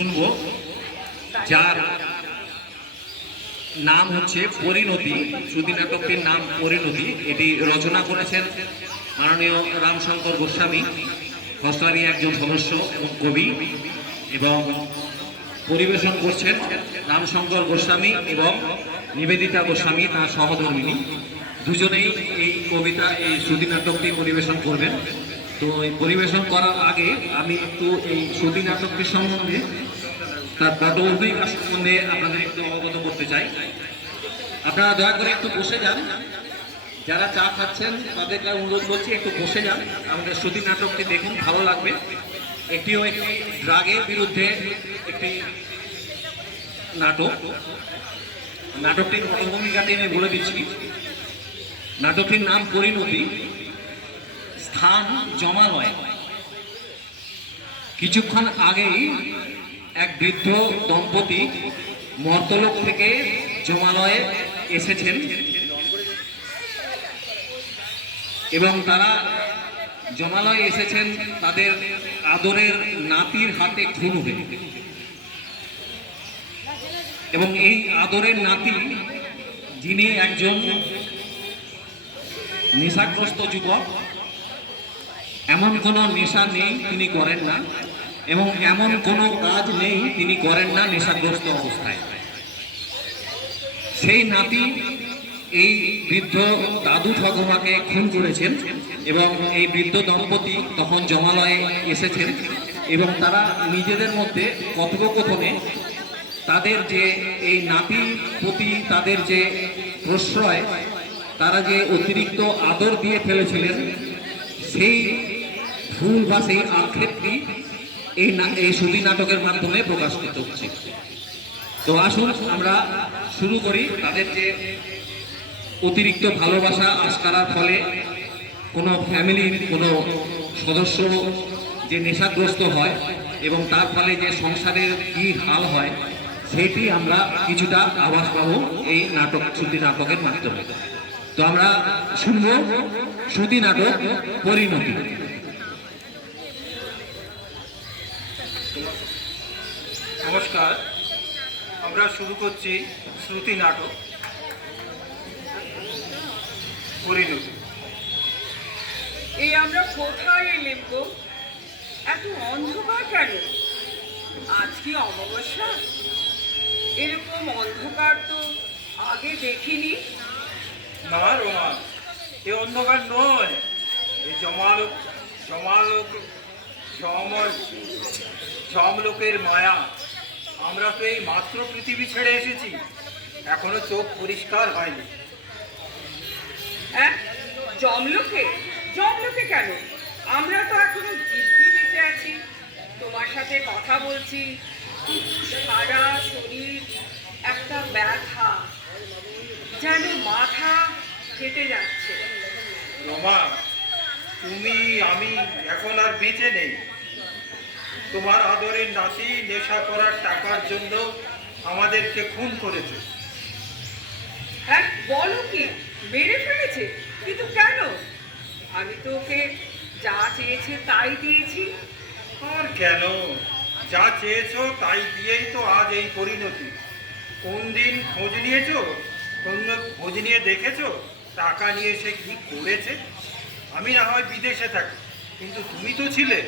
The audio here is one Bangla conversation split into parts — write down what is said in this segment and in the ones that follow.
শুনবো, যার নাম হচ্ছে পরিণতি। শ্রুতি নাটকটির নাম পরিণতি। এটি রচনা করেছেন মাননীয় রামশঙ্কর গোস্বামী, খসড়ারই একজন সদস্য এবং কবি, এবং পরিবেশন করছেন রামশঙ্কর গোস্বামী এবং নিবেদিতা গোস্বামী, তার সহধর্মিনী। দুজনেই এই কবিতা, এই শ্রুতি নাটকটি পরিবেশন করবেন। তো এই পরিবেশন করার আগে আমি একটু এই শ্রুতি নাটকটির সম্বন্ধে, তার পটভূমিকা সম্বন্ধে আপনাদের একটু অবগত করতে চাই। আপনারা দয়া করে একটু বসে যান। যারা চা খাচ্ছেন তাদেরকে অনুরোধ করছি একটু বসে যান, আমাদের শ্রুতি নাটকটি দেখুন, ভালো লাগবে। একটিও একটি ড্রাগের বিরুদ্ধে একটি নাটক। নাটকটির পটভূমিকাটি আমি বলে দিচ্ছি। নাটকটির নাম পরিণতি। স্থান জমালয়। কিছুক্ষণ আগেই এক বৃদ্ধ দম্পতি মর্তলোক থেকে জমালয়ে এসেছেন এবং তারা জমালয়ে এসেছেন তাদের আদরের নাতির হাতে খুন হয়ে। এবং এই আদরের নাতি, যিনি একজন নেশাগ্রস্ত যুবক, এমন কোনো নেশা নেই তিনি করেন না, এবং এমন কোনো কাজ নেই তিনি করেন না নেশাগ্রস্ত অবস্থায়। সেই নাতি এই বৃদ্ধ দাদু ঠাকুমাকে খুন করেছেন এবং এই বৃদ্ধ দম্পতি তখন জমালয়ে এসেছেন এবং তারা নিজেদের মধ্যে কথোপকথনে তাদের যে এই নাতির প্রতি তাদের যে প্রশ্রয়, তারা যে অতিরিক্ত আদর দিয়ে ফেলেছিলেন, সেই ভুল বা সেই আক্ষেপটি এই শ্রুতি নাটকের মাধ্যমে প্রকাশিত হচ্ছে। তো আসুন আমরা শুরু করি। তাদের যে অতিরিক্ত ভালোবাসা আস্কারার ফলে কোনো ফ্যামিলির কোনো সদস্য যে নেশাগ্রস্ত হয় এবং তার ফলে যে সংসারের কি হাল হয়, সেটি আমরা কিছুটা আভাস পাবো এই নাটক, শ্রুতি নাটকের মাধ্যমে। তো আমরা শুনব শ্রুতি নাটক পরিণতি। নমস্কার, আমরা শুরু করছি শ্রুতি নাটক পরিণতি। এই আমরা কোথায় এলাম গো? এত অন্ধকার কেন? আজ কি অমাবস্যা? এরকম অন্ধকার তো আগে দেখিনি। না রোমা, এ অন্ধকার নয়, এই জমালোক জমালোক জমলোকের মায়া। আমরা তো এই মাত্র পৃথিবী ছেড়ে এসেছি, এখনো চোখ পরিষ্কার হয়নি। হ্যাঁ, জমলোকে? জমলোকে কেন? আমরা তো এখনো দিব্যি বেঁচে আছি, তোমার সাথে কথা বলছি, কিন্তু সারা শরীর একটা ব্যথা, যেন মাথা ফেটে যাচ্ছে। রমা, তুমি আমি এখন আর বেঁচে নেই। তোমার আদরের নাতি নেশা করার টাকার জন্য আমাদেরকে খুন করেছে। হ্যাঁ, বলো কি? মেরে ফেলেছে? কিন্তু কেন? আমি তো ওকে যা চেয়েছে তাই দিয়েছি। আর কেন? যা চেয়েছো তাই দিয়েই তো আজ এই পরিণতি। কোন দিন খোঁজ নিয়েছো? কোন খোঁজ নিয়ে দেখেছো টাকা নিয়ে সে কি করেছে? আমি না হয় বিদেশে থাকি, কিন্তু তুমি তো ছিলে।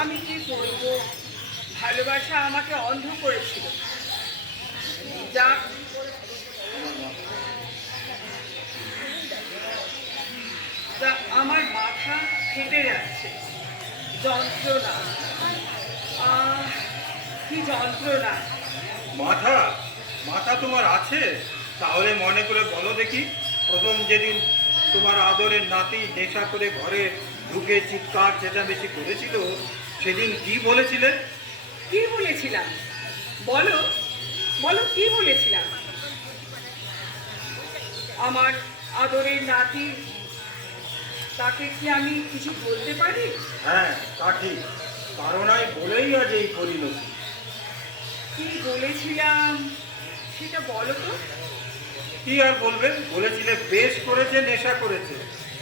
আমি কি করব? ভালোবাসা আমাকে অন্ধ করেছিল। যা আমার মাথা ফেটে যাচ্ছে, যন্ত্রণা, কি যন্ত্রণা। মাথা মাথা তোমার আছে? তাহলে মনে করে বলো দেখি, প্রথম যেদিন তোমার আদরের নাতি নেশা করে ঘরে ঢুকে চিৎকার চেঁচামেচি করেছিল, সেদিন কি বলেছিলে? কি বলেছিলাম? বলো বলো, কি বলেছিলাম? আমার আদরের নাতি, তাকে কি আমি কিছু বলতে পারি? হ্যাঁ, তা ঠিক, কারণাই বলেই আজ এই পরিণতি। কি বলেছিলাম সেটা বলো তো। কি আর বলবে? বলেছিলে বেশ করেছে, নেশা করেছে,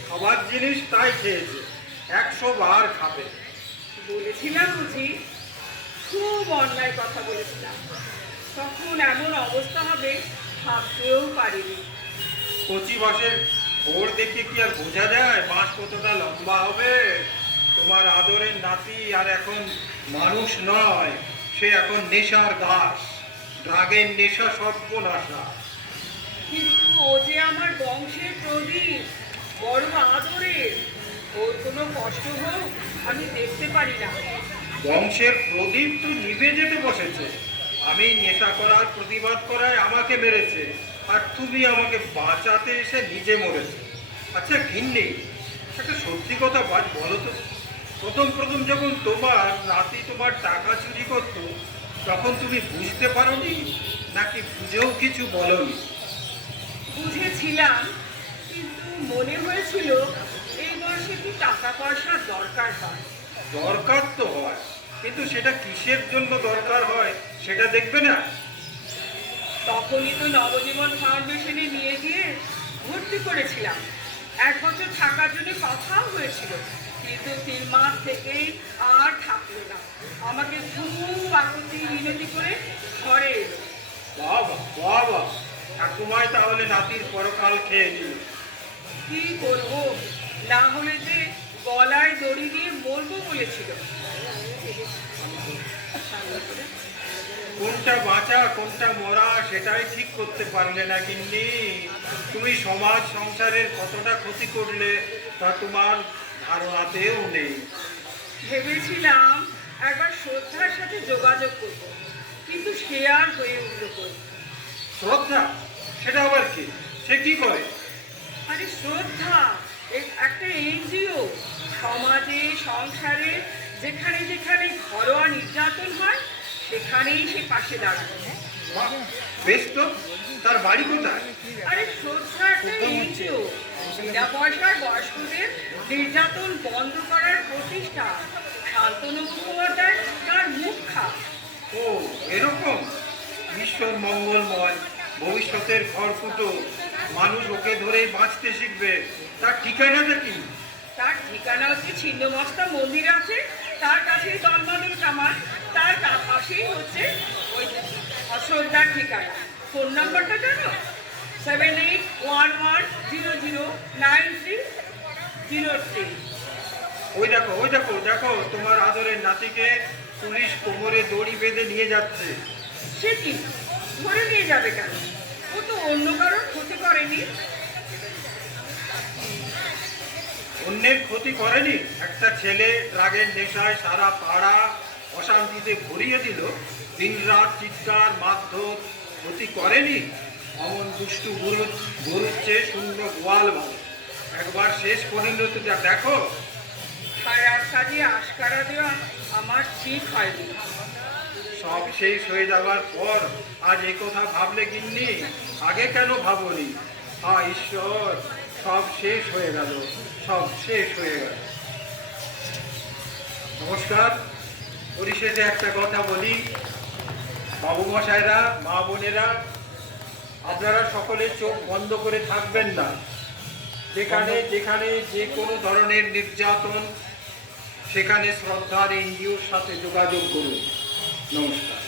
খাবার জিনিস তাই খেয়েছে, 100 বার খাবে। বলেছিলাম বুঝি? খুব অন্যায় কথা বলেছিলাম। তখন এমন অবস্থা হবে ভাবতেও পারিনি। কচি বাঁশের ওর দেখে কি আর বোঝা যায় বাঁশ কতটা লম্বা হবে? তোমার আদরের নাতি আর এখন মানুষ নয়, সে এখন নেশার দাস, ড্রাগের নেশা সর্বনাশা। কিন্তু ও যে আমার বংশের প্রদীপ, বড় আদরের। ওর কোনো কষ্ট হোক আমি দেখতে পারি না। বংশের প্রদীপ তো নিভে যেতে বসেছে। আমি নেশা করার প্রতিবাদ করায় আমাকে মেরেছে, আর তুমি আমাকে বাঁচাতে এসে নিজে মরেছে। আচ্ছা ঘিন্নি, একটা সত্যি কথা বলো তো, প্রথম প্রথম যখন তোমার নাতি তোমার টাকা চুরি করতো, তখন তুমি বুঝতে পারোনি, নাকি বুঝেও কিছু বলনি? বুঝেছিলাম, কিন্তু মনে হয়েছিল এই বয়সে কি টাকা পয়সার দরকার হয়। দরকার তো হয়, কিন্তু সেটা কিসের জন্য দরকার হয় সেটা দেখবে না। তখনই তো নবজীবন ফাউন্ডেশনে নিয়ে গিয়ে ভর্তি করেছিলাম। 1 বছর থাকার জন্য কথাও হয়েছিল, কিন্তু 3 মাস থেকেই আর থাকলো না। আমাকে খুব আকুতি মিনতি করে ঘরে এলো। বাবা বাবা, ঠাকুমায় তাহলে নাতির পরকাল খেয়ে দিল। কি করবো, না হলে যে গলায় দড়ি দিয়ে মরবো বলেছিল। কোনটা বাঁচা কোনটা মরা সেটাই ঠিক করতে পারলে না গিন্নি। তুমি সমাজ সংসারের কতটা ক্ষতি করলে তা তোমার ধারণাতেও নেই। ভেবেছিলাম একবার শ্রদ্ধার সাথে যোগাযোগ করবো, কিন্তু সে আর হয়ে উঠল কই। শ্রদ্ধা? সেটা আবার কি? সে কি করে? আরে শ্রদ্ধা একটা এনজিও। সমাজে সংসারে যেখানে যেখানে ঘরোয়া নির্যাতন হয় সেখানেই সে পাশে দাঁড়ায়। বাহ, বেশ তো। তার বাড়ি কোথায়? আরে শ্রদ্ধা একটা এনজিও, বিনা পয়সার বয়স্কদের নির্যাতন বন্ধ করার প্রতিষ্ঠা। শান্তনু মুখোপাধ্যায় তার মুখা। ও এরকম? ঈশ্বর মঙ্গলময়, ভবিষ্যতের খড়কুটো। মানুষ ওকে ধরেই বাঁচতে শিখবে। তার ঠিকানাটা কি? তার ঠিকানা হচ্ছে ছিন্নমস্তা মন্দির আছে, তার কাছেই দলবদল কামার, তার পাশেই হচ্ছে ওই অশ্রদ্ধার ঠিকানা। ফোন নাম্বারটা জানো? 7811009303। ওই দেখো, ওই দেখো, দেখো তোমার আদরের নাতিকে পুলিশ কোমরে দড়ি বেঁধে নিয়ে যাচ্ছে। সে কি ধরে নিয়ে যাবে কেন? ও তো অন্য কারোর ক্ষতি করেনি। অন্যের ক্ষতি করেনি? একটা ছেলে ড্রাগের নেশায় সারা পাড়া অশান্তিতে ভরিয়ে দিল, দিনরাত চিৎকার মারধর, ক্ষতি করেনি? অমন দুষ্টু গরুচ্ছে শূন্য গোয়াল বলে। একবার শেষ পরিণতিটা দেখো। খারাপ কাজে আশকারা দেওয়া আমার ঠিক হয়নি। সব শেষ হয়ে যাওয়ার পর আজ এ কথা ভাবলে গিন্নি? আগে কেন ভাবনি? ঈশ্বর, সব শেষ হয়ে গেল, সব শেষ হয়ে গেল। নমস্কার। পরিশেষে একটা কথা বলি, বাবু মশাইরা, মা বোনেরা, আপনারা সকলে চোখ বন্ধ করে থাকবেন না। যেখানে যেখানে যে কোনো ধরনের নির্যাতন, সেখানে শ্রদ্ধার এনজিওর সাথে যোগাযোগ করুন। নমস্কার।